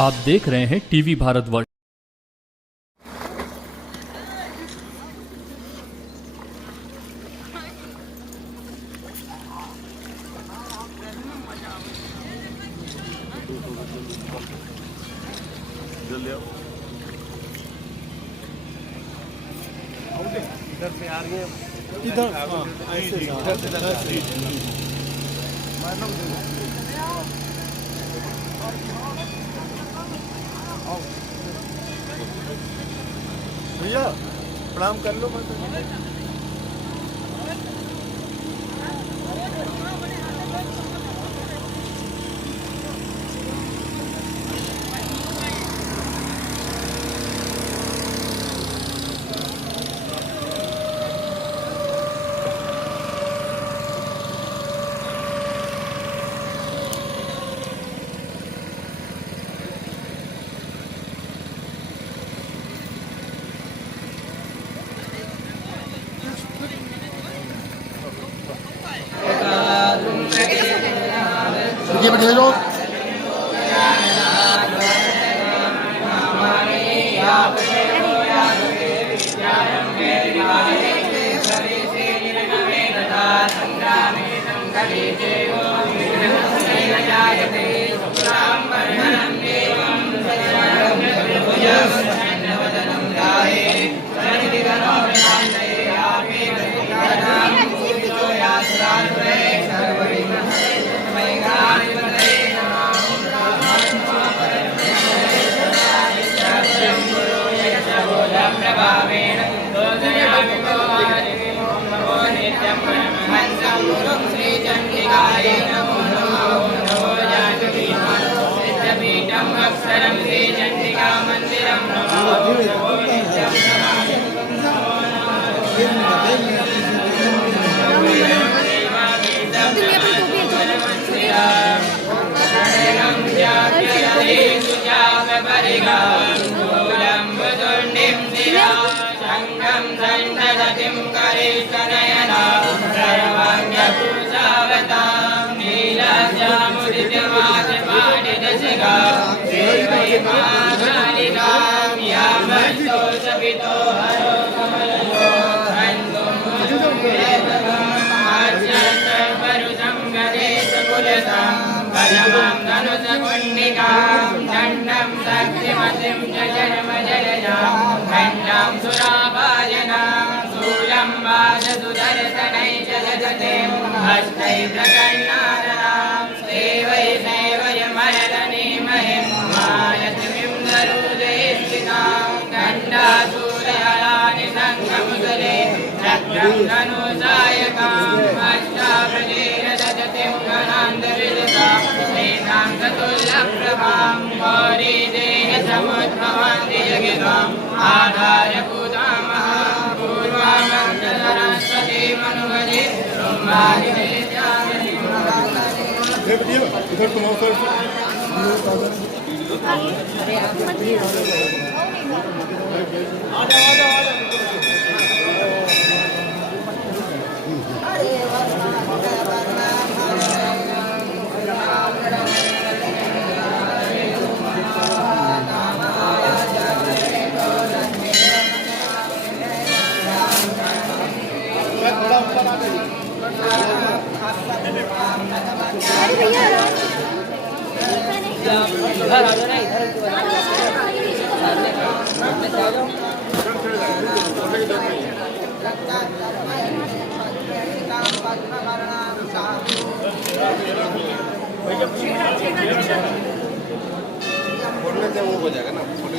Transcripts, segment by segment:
आप देख रहे हैं टीवी भारतवर्ष। इधर से आ रही है, इधर ऐसे भैया प्रणाम कर लो। ये बैठे लो। इधर तुम वो हो जाएगा ना, छोटी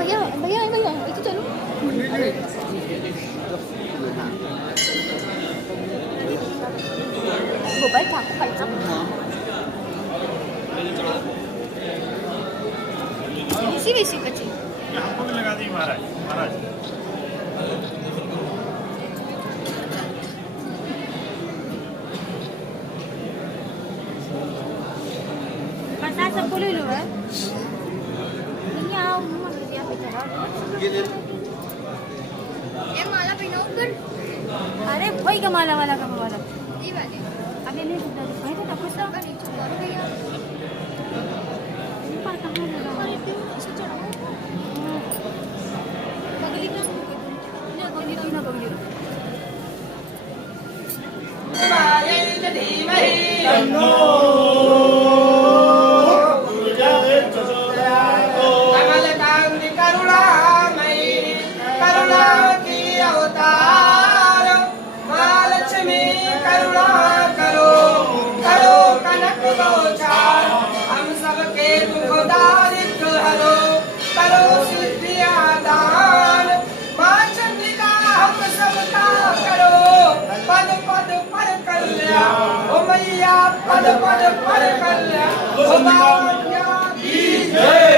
भैया भैया भैया इधर चलो वो बैठा बैठा इसी वैसी बच्ची हमको भी लगा दी महाराज महाराज प्रसाद सबको ले लो है नहीं आओ मत दिया बेचारा ये माला पहनाओ फिर अरे वही का माला वाला का वाला ये वाले अबे ले सकता है भाई तो कुछ तो नहीं छोड़ भैया पर कहां लगा अरे क्यों इसे चढ़ाओ अगली ना गगली पद पद पर कल्याण ओ बाबा की जय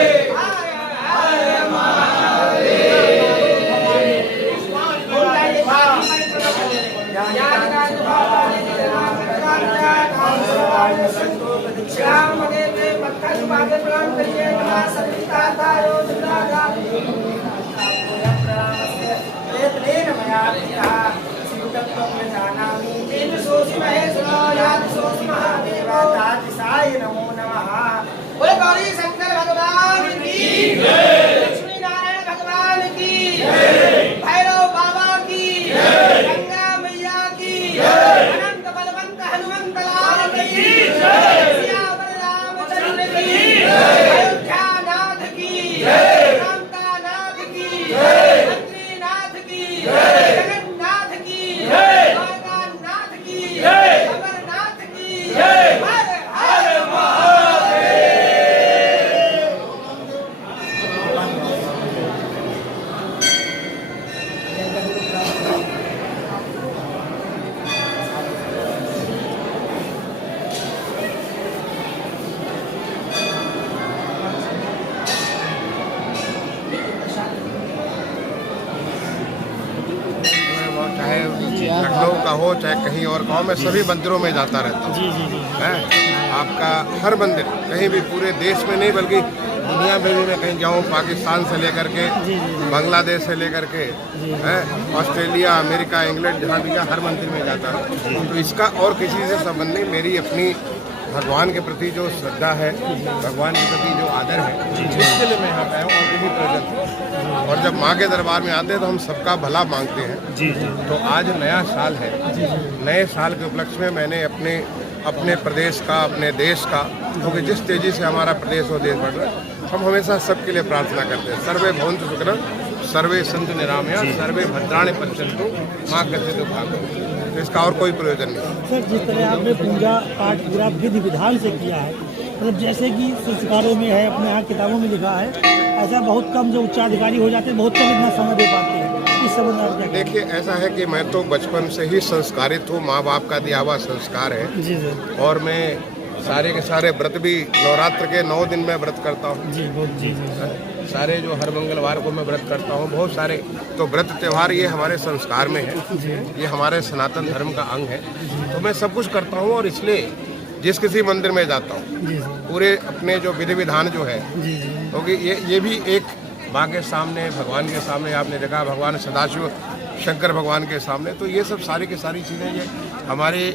हरे श्याम देव मक्खन बागे प्रणाम करिए नमः सविता तारो दुर्गा प्रेत मया शिवतत्वं जानामि तेन सोसि महेश्वरो याद सोसि महादेवा तातिसाय नमो नमः। बोले गौरी शंकर भगवान की जय, लक्ष्मी नारायण भगवान की जय, भैरव बाबा की जय, गंगा मैया की जय, अनंत बलवंत हनुमंत लाल की जय, सियावर रामचंद्र की जय, अयोध्या नाथ की जय, कांता नाथ की जय, बद्रीनाथ की जय, जगन्नाथ की जय, द्वारकानाथ की जय, अमरनाथ की जय, हर हर चाहे लखनऊ का हो चाहे कहीं और का हो, मैं सभी मंदिरों में जाता रहता हूँ। हैं आपका हर मंदिर कहीं भी पूरे देश में नहीं बल्कि दुनिया में भी मैं कहीं जाऊँ, पाकिस्तान से लेकर के बांग्लादेश से लेकर के हैं ऑस्ट्रेलिया अमेरिका इंग्लैंड जहाँ भी गया हर मंदिर में जाता हूँ। तो इसका और किसी से संबंध नहीं, मेरी अपनी भगवान के प्रति जो श्रद्धा है, भगवान के प्रति जो आदर है, इसके लिए मैं यहाँ पे आया हूँ और किसी प्रयोजन से। और जब माँ के दरबार में आते हैं तो हम सबका भला मांगते हैं। तो आज नया साल है, नए साल के उपलक्ष्य में मैंने अपने प्रदेश का, अपने देश का, क्योंकि जिस तेजी से हमारा प्रदेश और देश बढ़ रहा है, हम हमेशा सबके लिए प्रार्थना करते हैं। सर्वे भवन्तु सुखिनः, सर्वे सन्तु निरामया, सर्वे भद्राणि पश्यन्तु माँ कश्चित् दुःखभाग्। तो इसका और कोई प्रयोजन नहीं। सर, जिस तरह आपने पूजा पाठ पूरा विधि विधान से किया है, मतलब जैसे कि संस्कारों में है, अपने यहाँ किताबों में लिखा है, ऐसा बहुत कम जो उच्चाधिकारी हो जाते हैं, बहुत कम इतना समय दे पाते हैं। इस संबंध में आप क्या? देखिए, ऐसा है कि मैं तो बचपन से ही संस्कारित हूँ, माँ बाप का दिया हुआ संस्कार है। जी सर। और मैं सारे के सारे व्रत भी नवरात्र के 9 दिन में व्रत करता हूँ। जी बहुत जी सारे जो हर मंगलवार को मैं व्रत करता हूँ, बहुत सारे। तो व्रत त्यौहार ये हमारे संस्कार में है, ये हमारे सनातन धर्म का अंग है। तो मैं सब कुछ करता हूँ और इसलिए जिस किसी मंदिर में जाता हूँ पूरे अपने जो विधि विधान जो है, क्योंकि ये भी एक माँ के सामने, भगवान के सामने, आपने देखा भगवान सदाशिव शंकर भगवान के सामने, तो ये सब सारी की सारी चीज़ें ये हमारे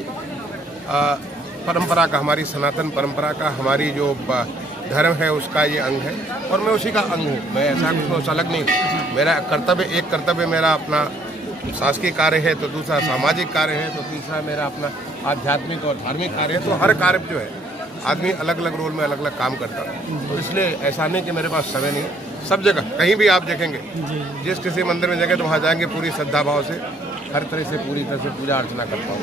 परंपरा का, हमारी सनातन परंपरा का, हमारी जो धर्म है उसका ये अंग है और मैं उसी का अंग हूँ। मैं ऐसा कुछ अलग नहीं। मेरा कर्तव्य, एक कर्तव्य मेरा अपना शासकीय कार्य है, तो दूसरा सामाजिक कार्य है, तो तीसरा मेरा अपना आध्यात्मिक और धार्मिक कार्य है। तो हर कार्य जो है आदमी अलग अलग रोल में अलग अलग काम करता है। तो इसलिए ऐसा नहीं कि मेरे पास समय नहीं है। सब जगह कहीं भी आप देखेंगे, जिस किसी मंदिर में जगह तो वहाँ जाएंगे पूरी श्रद्धा भाव से, हर तरह से पूरी तरह से पूजा अर्चना करता हूँ।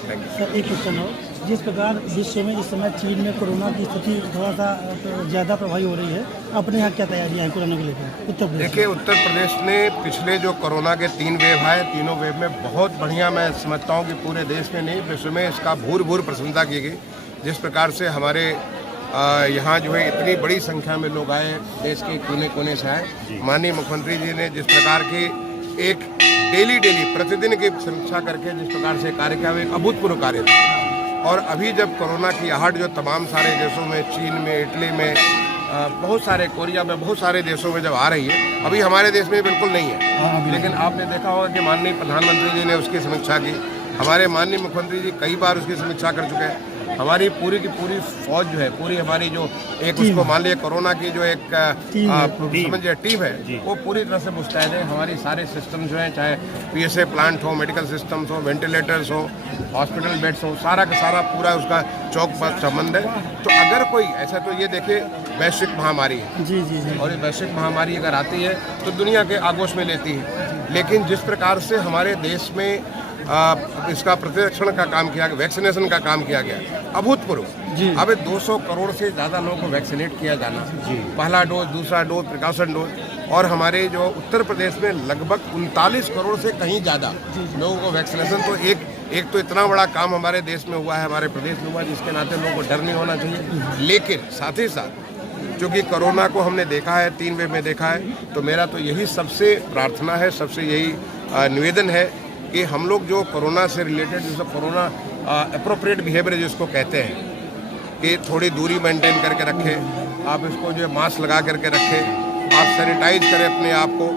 थैंक यू सर, एक क्वेश्चन हो, जिस प्रकार विश्व में इस समय चीन में कोरोना की स्थिति थोड़ा सा ज़्यादा प्रभावी हो रही है, अपने यहाँ क्या तैयारियाँ हैं कोरोना को लेकर उत्तर प्रदेश? देखिए, उत्तर प्रदेश ने पिछले जो कोरोना के 3 वेव आए, तीनों वेव में बहुत बढ़िया, मैं समझता हूँ कि पूरे देश में नहीं विश्व में इसका भूर प्रशंसा की गई। जिस प्रकार से हमारे यहाँ जो है इतनी बड़ी संख्या में लोग आए, देश के कोने कोने से आए। माननीय मुख्यमंत्री जी ने जिस प्रकार की एक डेली प्रतिदिन की समीक्षा करके जिस प्रकार से कार्य किया, एक अभूतपूर्व कार्य था। और अभी जब कोरोना की आहट जो तमाम सारे देशों में, चीन में, इटली में, बहुत सारे, कोरिया में, बहुत सारे देशों में जब आ रही है, अभी हमारे देश में बिल्कुल नहीं है। लेकिन आपने देखा होगा कि माननीय प्रधानमंत्री जी ने उसकी समीक्षा की, हमारे माननीय मुख्यमंत्री जी कई बार उसकी समीक्षा कर चुके हैं। हमारी पूरी की पूरी फौज जो है, पूरी हमारी जो एक उसको मान लिया कोरोना की जो एक समझिए टीम है, वो पूरी तरह से मुस्तैद है। हमारी सारे सिस्टम जो हैं, चाहे PSA प्लांट हो, मेडिकल सिस्टम्स हो, वेंटिलेटर्स हो, हॉस्पिटल बेड्स हो, सारा का सारा पूरा उसका चौक पर संबंध है। तो अगर कोई ऐसा, तो ये देखिए वैश्विक महामारी है जी, और ये वैश्विक महामारी अगर आती है तो दुनिया के आगोश में लेती है। लेकिन जिस प्रकार से हमारे देश में इसका प्रतिरक्षण का काम किया गया, वैक्सीनेशन का काम किया गया, अभूतपूर्व। अब 200 करोड़ से ज़्यादा लोगों को वैक्सीनेट किया जाना, पहला डोज, दूसरा डोज, प्रिकॉशन डोज, और हमारे जो उत्तर प्रदेश में लगभग 39 करोड़ से कहीं ज़्यादा लोगों को वैक्सीनेशन। तो एक तो इतना बड़ा काम हमारे देश में हुआ है, हमारे प्रदेश में हुआ, जिसके नाते लोगों को डर नहीं होना चाहिए। लेकिन साथ ही साथ क्योंकि कोरोना को हमने देखा है, 3 वेव में देखा है, तो मेरा तो यही सबसे प्रार्थना है, सबसे यही निवेदन है कि हम लोग जो कोरोना से रिलेटेड, जैसे कोरोना एप्रोप्रिएट बिहेवियर जिसको कहते हैं, कि थोड़ी दूरी मेंटेन करके रखें, आप इसको जो मास्क लगा करके रखें, आप सैनिटाइज करें अपने आप को,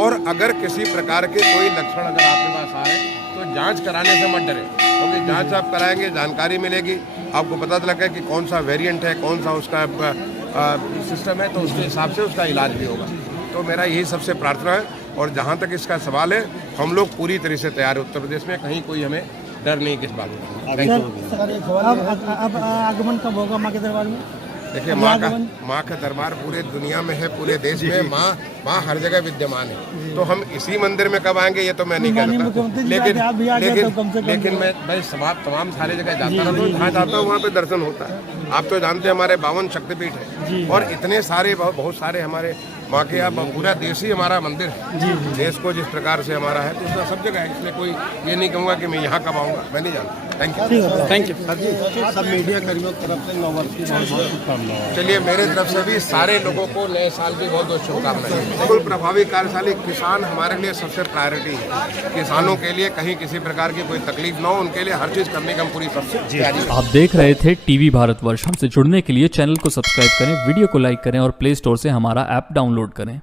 और अगर किसी प्रकार के कोई लक्षण अगर आपके पास आए तो जांच कराने से मत डरें, क्योंकि जांच आप कराएंगे, जानकारी मिलेगी, आपको पता चलेगा कि कौन सा वेरिएंट है, कौन सा उसका सिस्टम है, तो उसके हिसाब से उसका इलाज भी होगा। तो मेरा यही सबसे प्रार्थना है। और जहाँ तक इसका सवाल है, हम लोग पूरी तरह से तैयार है उत्तर प्रदेश में, कहीं कोई हमें डर नहीं किस बात का। अब आगमन कब होगा माँ के दरबार में? देखिए, माँ का दरबार पूरे दुनिया में है, पूरे देश में माँ हर जगह विद्यमान है। तो हम इसी मंदिर में कब आएंगे ये तो मैं नहीं कहता, लेकिन मैं तमाम सारी जगह जाता रहता हूँ, जहाँ जाता हूँ वहाँ पे दर्शन होता है। आप तो जानते हैं हमारे 52 शक्तिपीठ है, और इतने सारे बहुत सारे हमारे माँ के यहाँ, पूरा देश ही हमारा मंदिर है। देश को जिस प्रकार से हमारा है, तो उसमें सब जगह है। इसलिए कोई ये नहीं कहूँगा कि मैं यहाँ कब आऊँगा, मैं नहीं जानता। Thank you. सब मीडिया कर्मियों की तरफ से नव वर्ष की बहुत शुभकामनाएं। चलिए, मेरे तरफ से भी सारे लोगों को नए साल की बहुत बहुत शुभकामनाएं। बिल्कुल प्रभावी कार्यशाली, किसान हमारे लिए सबसे प्रायोरिटी है। किसानों के लिए कहीं किसी प्रकार की कोई तकलीफ ना हो, उनके लिए हर चीज़ करने की हम पूरी सबसे तैयारी। आप देख रहे थे टीवी भारतवर्ष। हमसे जुड़ने के लिए चैनल को सब्सक्राइब करें, वीडियो को लाइक करें और प्ले स्टोर से हमारा ऐप डाउनलोड करें।